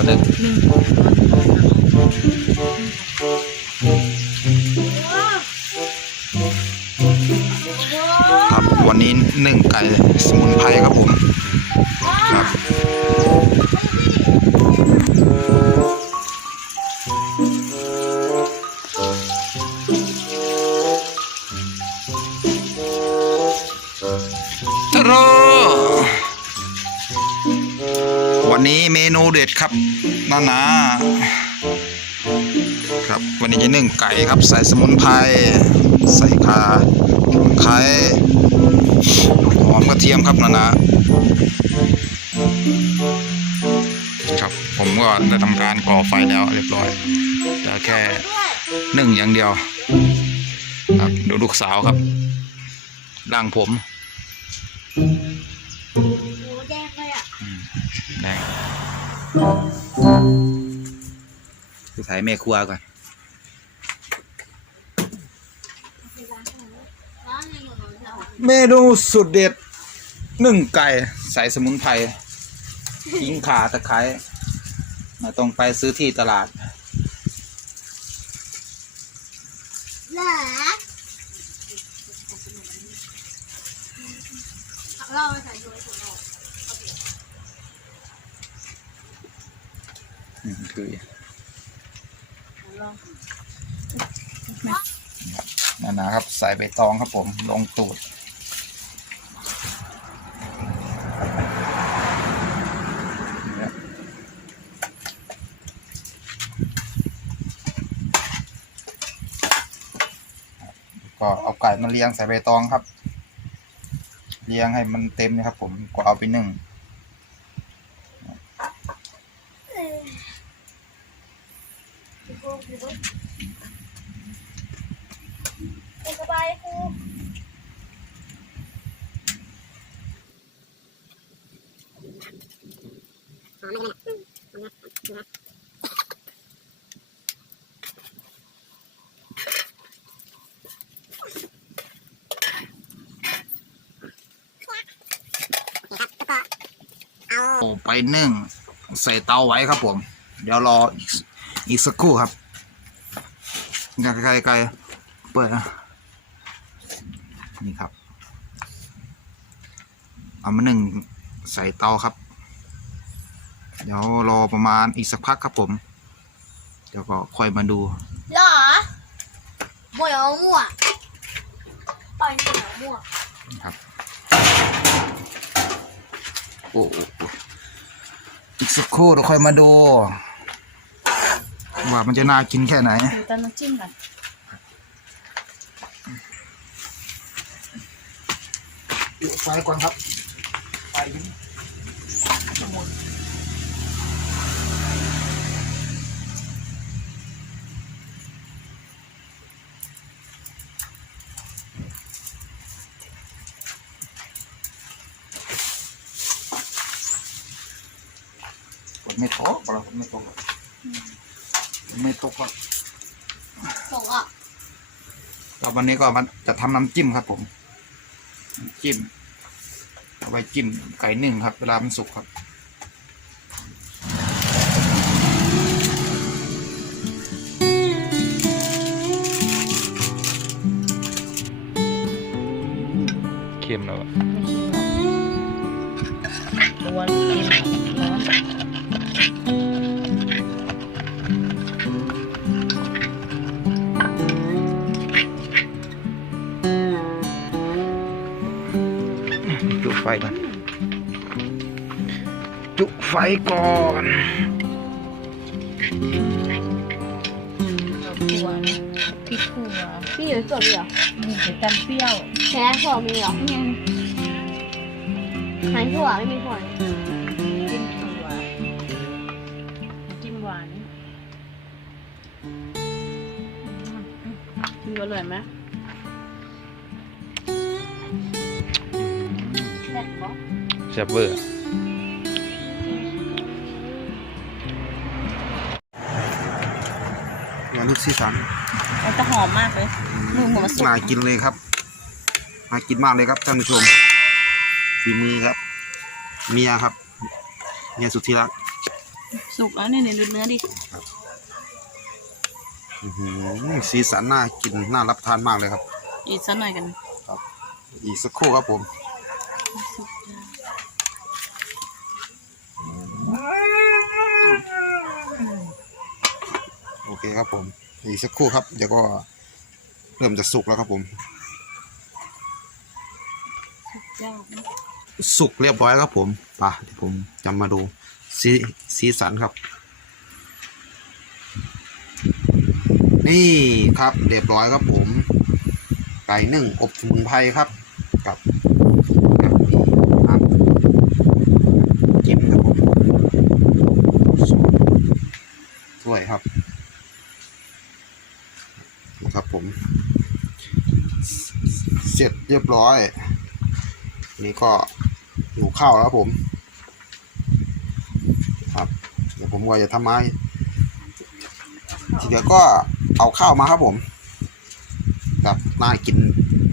เราหนึ่งครับวันนี้หนึ่งไก่สมุนไพรครับผม เมนูเด็ดครับนานาครับวันนี้จะนึ่งไก่ครับ ใส่สมุนไพรใส่ข่าไข่หอมกระเทียมครับนานาครับผมก็ได้ทำการก่อไฟแล้วเรียบร้อยเหลือแค่นึ่งอย่างเดียวครับดูลูกสาวครับร่างผมโอ้แดงเลยอะ แดง คือถ่ายแม่ครัวก่อนร้านยังอยู่เหรอเมนูสุดเด็ดนึ่งไก่ใส่สมุนไพรทิ้งขาตะไคร้ไมาต้องไปซื้อที่ตลาดเหรอเราไปใส่ด้วยถุงเรา อืม คือนานาครับ ใส่ใบตองครับผม ลงตูดนี่ครับก็เอาไก่มาเลี้ยงใส่ใบตองครับ เลี้ยงให้มันเต็มนะครับผมก็เอาไปนึ่ง สบายครู เอาไปนึ่งใส่เตาไว้ครับผม เดี๋ยวรออีกสักครู่ครับไกลๆไกลเปิดนะนี่ครับ เอามาหนึ่งใส่เตาครับ เดี๋ยวรอประมาณอีกสักพักครับผม เดี๋ยวก็ค่อยมาดูเหรอหมวยเอามั่วปล่อยหมวยเอามั่วครับโอ้โหอีกสักครู่เราค่อยมาดู ว่ามันจะน่ากินแค่ไหนดูตอนน้ำจิ้มก่อนดูไฟก่อนครับไฟ นไม่ตกเราฝนไม่ตกหรอกฝนไม่ตกหรอกส่งอะแล้ววันนี้ก็มันจะทำน้ำจิ้มครับ ผมน้ำจิ้มเอาไว้จิ้มไก่นึ่งครับ เวลามันสุกครับเค็มแล้วตัว ไฟก่อนตัวนะพริกขัวพี่อยู่ส่วนนี้เหรอมีแต่กันเปรี้ยวแค่สองมีเหรอเนี่ยหายถั่วไม่มีถั่วจิ้มถั่วจิ้มหวานกินอร่อยไหมแบบบอแซ่บเวอร์ งานลูกซีสันมันจะหอมมากเลยมือหมูมาสุกน่ากินเลยครับน่ากินมากเลยครับท่านผู้ชมฝีมือครับ เมียครับเมียสุดที่รักสุกแล้วเนี่ยเนี่ยดูเนื้อดิอื้อหือสีสันน่ากินน่ารับประทานมากเลยครับ อีกสักหน่อยกันอีกสักครู่ครับผม เคครับผมอีกสักครู่ครับเดี๋ยวก็เริ่มจะสุกแล้วครับผม ยากนะสุกเรียบร้อยครับผมป่ะเดี๋ยวผมจะมาดูสีสีสันครับ นี่ครับเรียบร้อยครับผม ไก่นึ่งอบสมุนไพรครับ กับกับนี่น้ำจิ้มครับผมถ้วยครับครับผม เสร็จเรียบร้อย นี่ก็อยู่ข้าวแล้วครับผม ครับ เดี๋ยวผมก็จะทำไม้ทีเดียวก็เอาข้าวมาครับผมกับน่ากิน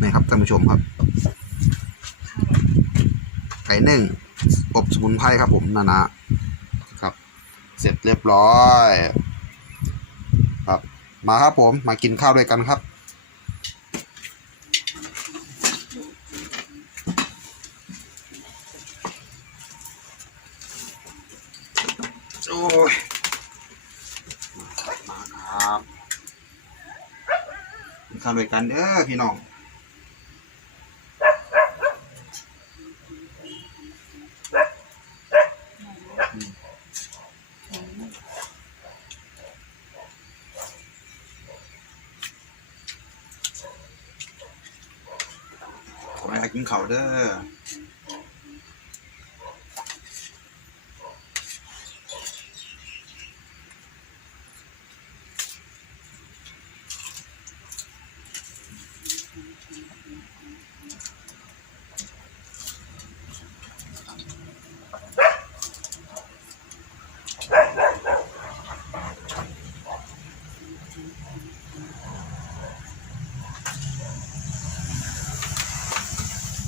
นะครับท่านผู้ชมครับ ไก่นึ่งอบสมุนไพรครับผมนานาครับ เสร็จเรียบร้อย ครับ มาครับผมมากินข้าวด้วยกันครับ โอ้ยมาครับกินข้าวด้วยกันเด้อพี่น้อง กินข้าวเด้อ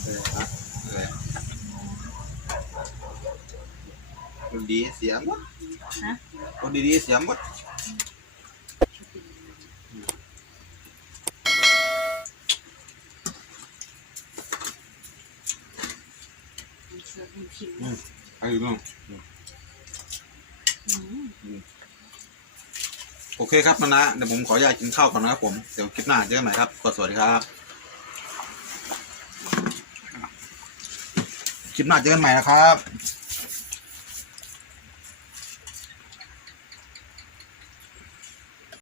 เออฮะเลย คนดีเสียงหมดฮะ คนดีๆเสียงหมดไอ้น้องโอเคครับนะนะเดี๋ยวผมขออนุญาตกินข้าวก่อนนะครับผม เดี๋ยวคลิปหน้าเจอกันใหม่ครับก็สวัสดีครับ คลิปหน้าเจอกันใหม่นะครับส